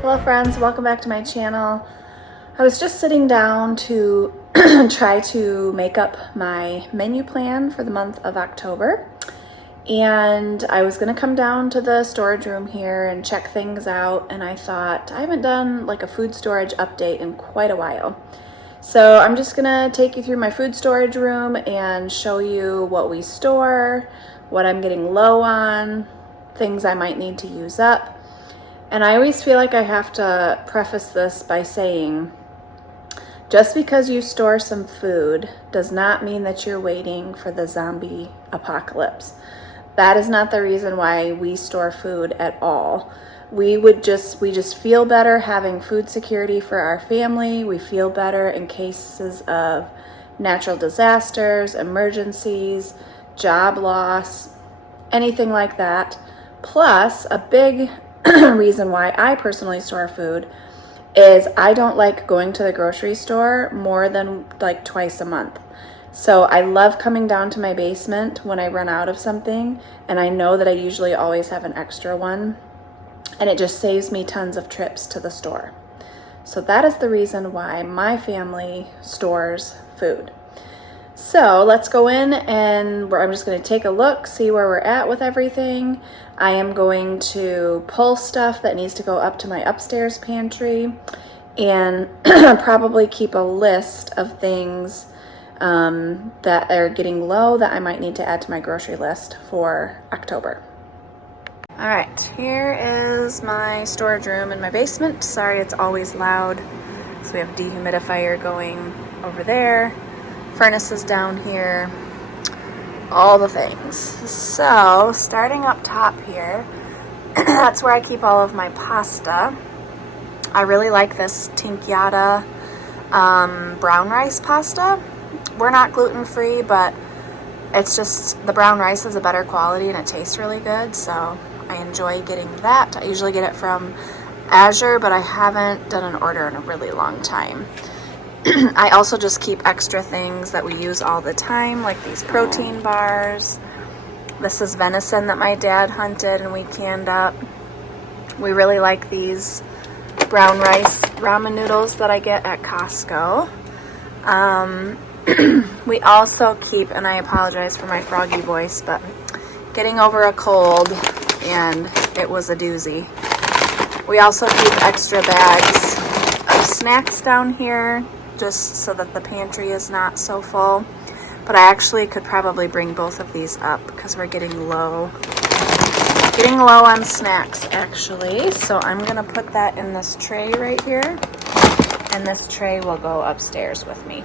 Hello friends, welcome back to my channel. I was just sitting down to try to make up my menu plan for the month of October, and I was gonna come down to the storage room here and check things out, and I thought I haven't done like a food storage update in quite a while. So I'm just gonna take you through my food storage room and show you what we store, what I'm getting low on, things I might need to use up. And I always feel like I have to preface this by saying, just because you store some food does not mean that you're waiting for the zombie apocalypse. That is not the reason why we store food at all. We just feel better having food security for our family. We feel better in cases of natural disasters, emergencies, job loss, anything like that. Plus, a big reason why I personally store food is I don't like going to the grocery store more than like twice a month. So I love coming down to my basement when I run out of something, and I know that I usually always have an extra one, and it just saves me tons of trips to the store. So that is the reason why my family stores food. So let's go in and I'm just going to take a look, see where we're at with everything. I am going to pull stuff that needs to go up to my upstairs pantry and probably keep a list of things that are getting low that I might need to add to my grocery list for October. All right, here is my storage room in my basement. Sorry, it's always loud. So we have a dehumidifier going over there. Furnaces down here, all the things. So starting up top here, that's where I keep all of my pasta. I really like this Tinkyada brown rice pasta. We're not gluten-free, but it's just the brown rice is a better quality and it tastes really good, so I enjoy getting that. I usually get it from Azure, but I haven't done an order in a really long time. I also just keep extra things that we use all the time, like these protein bars. This is venison that my dad hunted and we canned up. We really like these brown rice ramen noodles that I get at Costco. We also keep, and I apologize for my froggy voice, but getting over a cold and it was a doozy. We also keep extra bags of snacks down here, just so that the pantry is not so full. But I actually could probably bring both of these up because we're getting low on snacks actually. So I'm gonna put that in this tray right here, and this tray will go upstairs with me.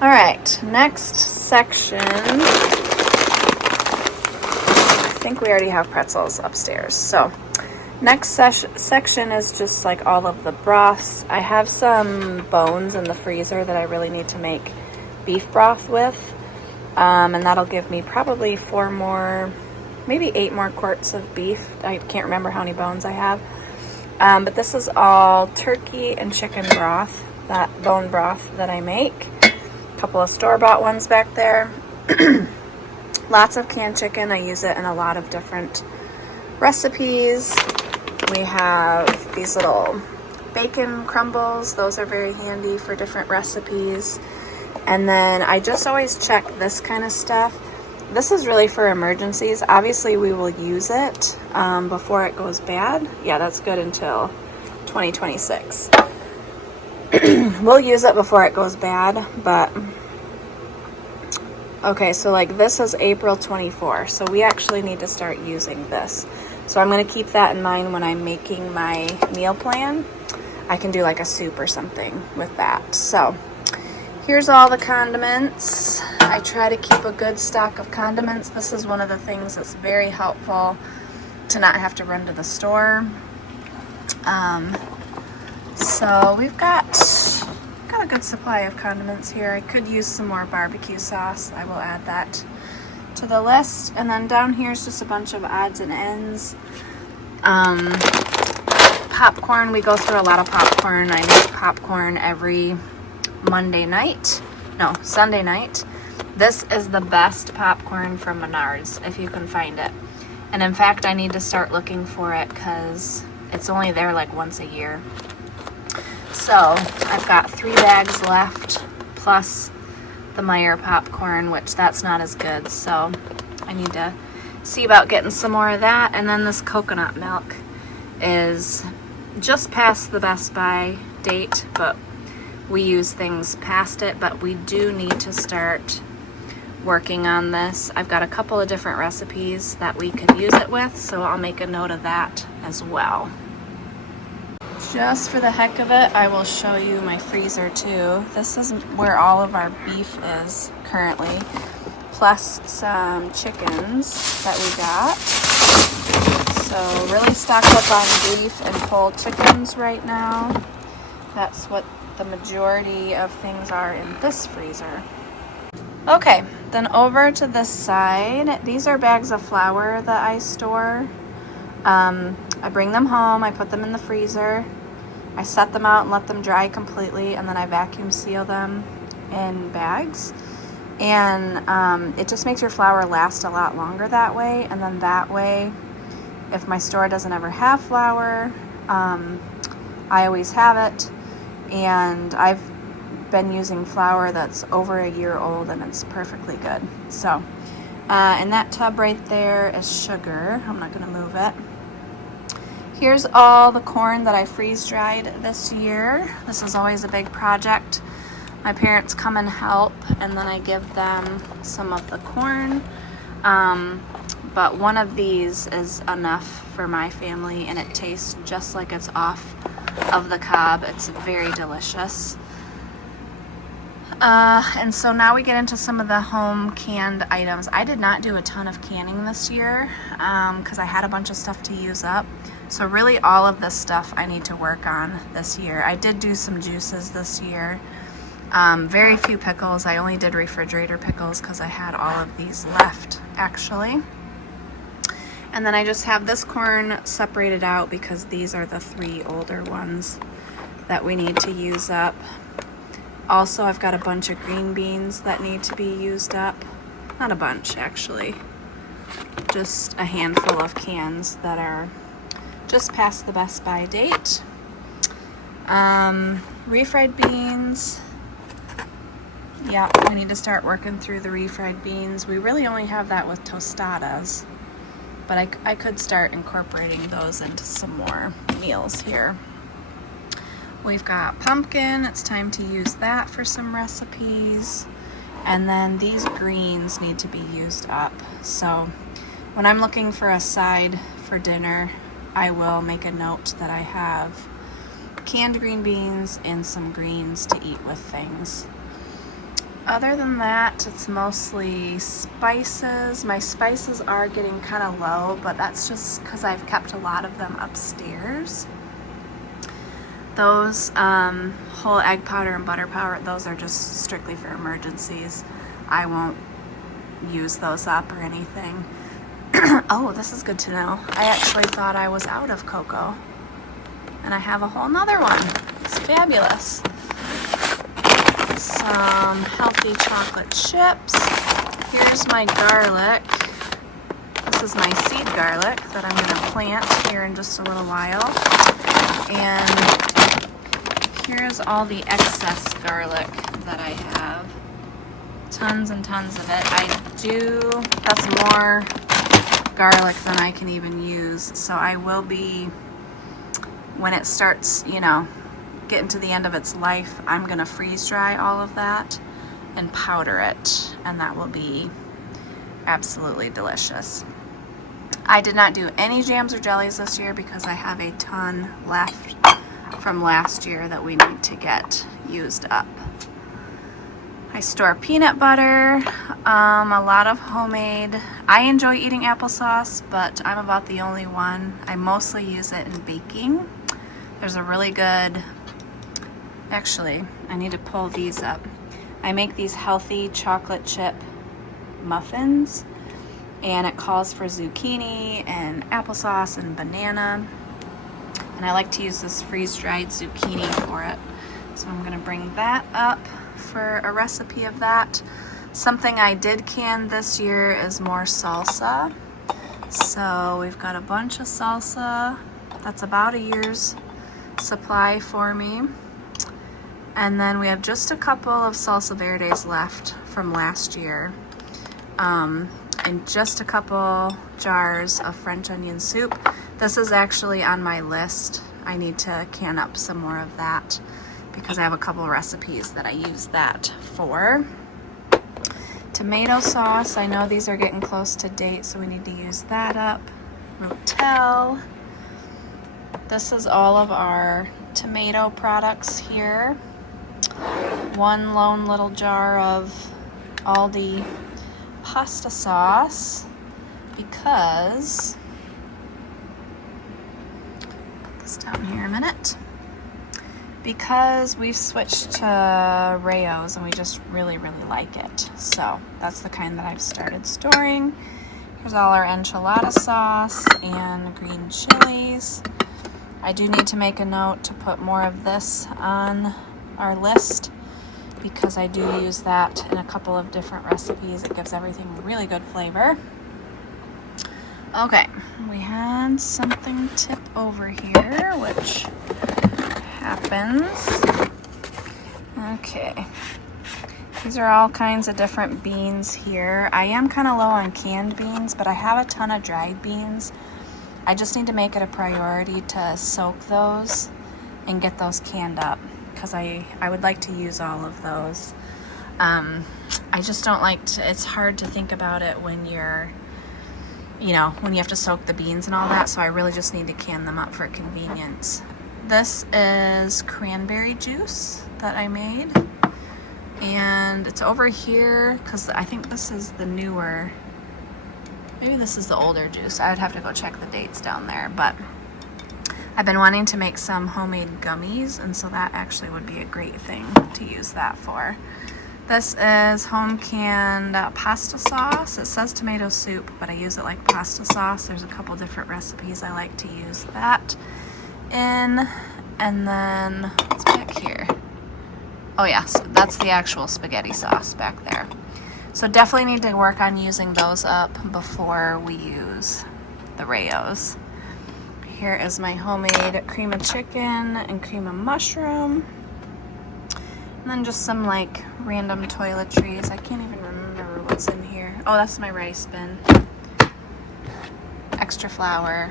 All right, next section. I think we already have pretzels upstairs. So next section is just like all of the broths. I have some bones in the freezer that I really need to make beef broth with. And that'll give me probably 4 more, maybe 8 more quarts of beef. I can't remember how many bones I have. But this is all turkey and chicken broth, that bone broth that I make. A couple of store-bought ones back there. Lots of canned chicken. I use it in a lot of different recipes. We have these little bacon crumbles. Those are very handy for different recipes. And then I just always check this kind of stuff. This is really for emergencies. Obviously, we will use it before it goes bad. Yeah, that's good until 2026. We'll use it before it goes bad, but okay, so like this is April 24, so we actually need to start using this. So I'm going to keep that in mind when I'm making my meal plan. I can do like a soup or something with that. So here's all the condiments. I try to keep a good stock of condiments. This is one of the things that's very helpful to not have to run to the store. So we've got a good supply of condiments here. I could use some more barbecue sauce. I will add that to the list. And then down here is just a bunch of odds and ends. Popcorn, we go through a lot of popcorn. I make popcorn every Sunday night. This is the best popcorn from Menards, if you can find it. And in fact, I need to start looking for it because it's only there like once a year. So I've got 3 bags left, plus the Meyer popcorn, which that's not as good. So I need to see about getting some more of that. And then this coconut milk is just past the Best By date, but we use things past it, but we do need to start working on this. I've got a couple of different recipes that we could use it with, so I'll make a note of that as well. Just for the heck of it, I will show you my freezer too. This is where all of our beef is currently, plus some chickens that we got. So really stocked up on beef and whole chickens right now. That's what the majority of things are in this freezer. Okay, then over to this side. These are bags of flour that I store. I bring them home, I put them in the freezer, I set them out and let them dry completely, and then I vacuum seal them in bags. And it just makes your flour last a lot longer that way. And then that way, if my store doesn't ever have flour, I always have it. And I've been using flour that's over a year old, and it's perfectly good. So, in that tub right there is sugar. I'm not going to move it. Here's all the corn that I freeze dried this year. This is always a big project. My parents come and help, and then I give them some of the corn. But one of these is enough for my family, and it tastes just like it's off of the cob. It's very delicious. And so now we get into some of the home canned items. I did not do a ton of canning this year because I had a bunch of stuff to use up. So really all of this stuff I need to work on this year. I did do some juices this year. Very few pickles. I only did refrigerator pickles because I had all of these left actually. And then I just have this corn separated out because these are the 3 older ones that we need to use up. Also, I've got a bunch of green beans that need to be used up. Not a bunch, actually. Just a handful of cans that are just past the Best By date. Refried beans. Yeah, we need to start working through the refried beans. We really only have that with tostadas, but I could start incorporating those into some more meals here. We've got pumpkin. It's time to use that for some recipes. And then these greens need to be used up. So when I'm looking for a side for dinner, I will make a note that I have canned green beans and some greens to eat with things. Other than that, it's mostly spices. My spices are getting kind of low, but that's just because I've kept a lot of them upstairs. Those whole egg powder and butter powder, those are just strictly for emergencies. I won't use those up or anything. Oh, this is good to know. I actually thought I was out of cocoa, and I have a whole nother one. It's fabulous. Some healthy chocolate chips. Here's my garlic. This is my seed garlic that I'm going to plant here in just a little while. And here's all the excess garlic that I have. Tons and tons of it. That's more garlic than I can even use. So I will be, when it starts, getting to the end of its life, I'm gonna freeze dry all of that and powder it, and that will be absolutely delicious. I did not do any jams or jellies this year because I have a ton left from last year that we need to get used up. I store peanut butter, a lot of homemade. I enjoy eating applesauce, but I'm about the only one. I mostly use it in baking. There's a really good, actually, I need to pull these up. I make these healthy chocolate chip muffins, and it calls for zucchini and applesauce and banana. And I like to use this freeze-dried zucchini for it. So I'm gonna bring that up for a recipe of that. Something I did can this year is more salsa. So we've got a bunch of salsa That's about a year's supply for me. And then we have just a couple of salsa verdes left from last year. And just a couple jars of French onion soup. This is actually on my list. I need to can up some more of that because I have a couple of recipes that I use that for. Tomato sauce, I know these are getting close to date, so we need to use that up. Rotel. This is all of our tomato products here. One lone little jar of Aldi pasta sauce because, put this down here a minute, because we've switched to Rao's and we just really like it. So that's the kind that I've started storing. Here's all our enchilada sauce and green chilies. I do need to make a note to put more of this on our list because I do use that in a couple of different recipes. It gives everything really good flavor. Okay, we had something tip over here, which happens. Okay, these are all kinds of different beans here. I am kind of low on canned beans, but I have a ton of dried beans. I just need to make it a priority to soak those and get those canned up, because I would like to use all of those. I just don't like to, it's hard to think about it when you're, you know, when you have to soak the beans and all that, so I really just need to can them up for convenience. This is cranberry juice that I made, and it's over here because I think this is the newer, maybe this is the older juice. I would have to go check the dates down there, but I've been wanting to make some homemade gummies, and so that actually would be a great thing to use that for. This is home canned pasta sauce. It says tomato soup, but I use it like pasta sauce. There's a couple different recipes I like to use that in. And then, what's back here? Oh yes, that's the actual spaghetti sauce back there. So definitely need to work on using those up before we use the Rao's. Here is my homemade cream of chicken and cream of mushroom. And then just some like random toiletries. I can't even remember what's in here. Oh, that's my rice bin. Extra flour,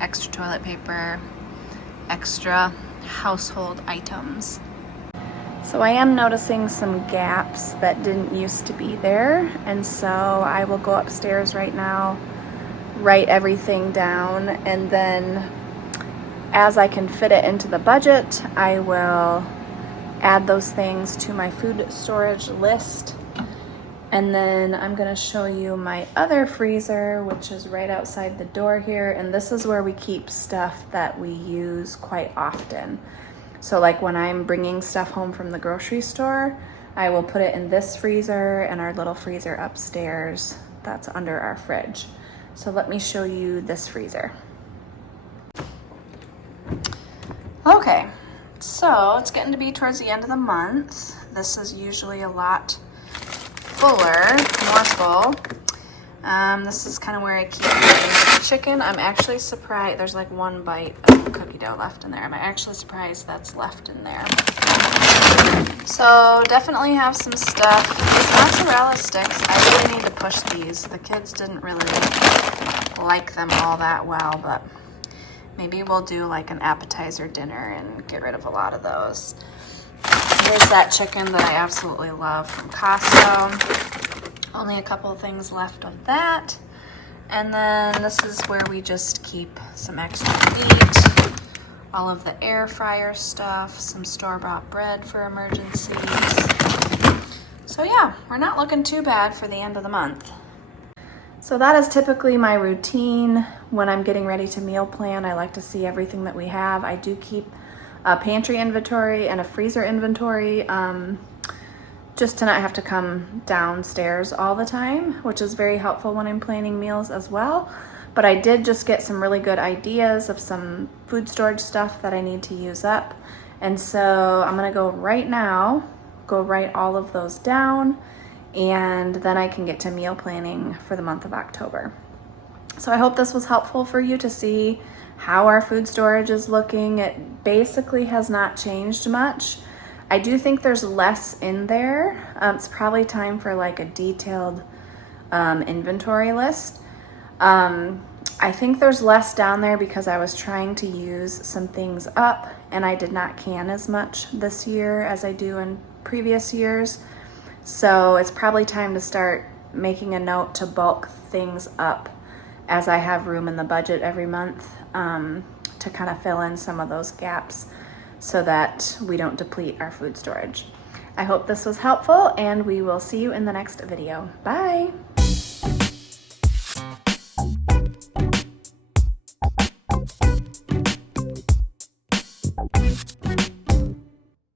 extra toilet paper, extra household items. So I am noticing some gaps that didn't used to be there, and so I will go upstairs right now, write everything down, and then as I can fit it into the budget, I will add those things to my food storage list. And then I'm going to show you my other freezer, which is right outside the door here, and this is where we keep stuff that we use quite often. So like when I'm bringing stuff home from the grocery store, I will put it in this freezer and our little freezer upstairs that's under our fridge. So let me show you this freezer. Okay, so it's getting to be towards the end of the month. This is usually a lot fuller, more full. This is kind of where I keep my chicken. I'm actually surprised there's like one bite of cookie dough left in there. I'm actually surprised that's left in there. So definitely have some stuff. These mozzarella sticks, I really need to push these. The kids didn't really like them all that well, but maybe we'll do like an appetizer dinner and get rid of a lot of those. Here's that chicken that I absolutely love from Costco. Only a couple of things left of that. And then this is where we just keep some extra meat, all of the air fryer stuff, some store-bought bread for emergencies. So yeah, we're not looking too bad for the end of the month. So that is typically my routine when I'm getting ready to meal plan. I like to see everything that we have. I do keep a pantry inventory and a freezer inventory, just to not have to come downstairs all the time, which is very helpful when I'm planning meals as well. But I did just get some really good ideas of some food storage stuff that I need to use up. And so I'm gonna go right now, go write all of those down, and then I can get to meal planning for the month of October. So I hope this was helpful for you to see how our food storage is looking. It basically has not changed much. I do think there's less in there. It's probably time for like a detailed inventory list. I think there's less down there because I was trying to use some things up and I did not can as much this year as I do in previous years. So it's probably time to start making a note to bulk things up as I have room in the budget every month to kind of fill in some of those gaps so that we don't deplete our food storage. I hope this was helpful and we will see you in the next video. Bye.